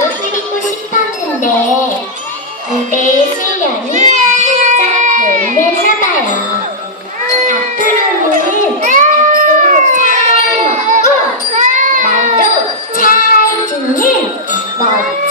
옷을 입고 싶었는데 무대의 실력이 살짝 열렸나봐요. 앞으로는 밥도 잘 먹고 말도 잘 듣는 멋진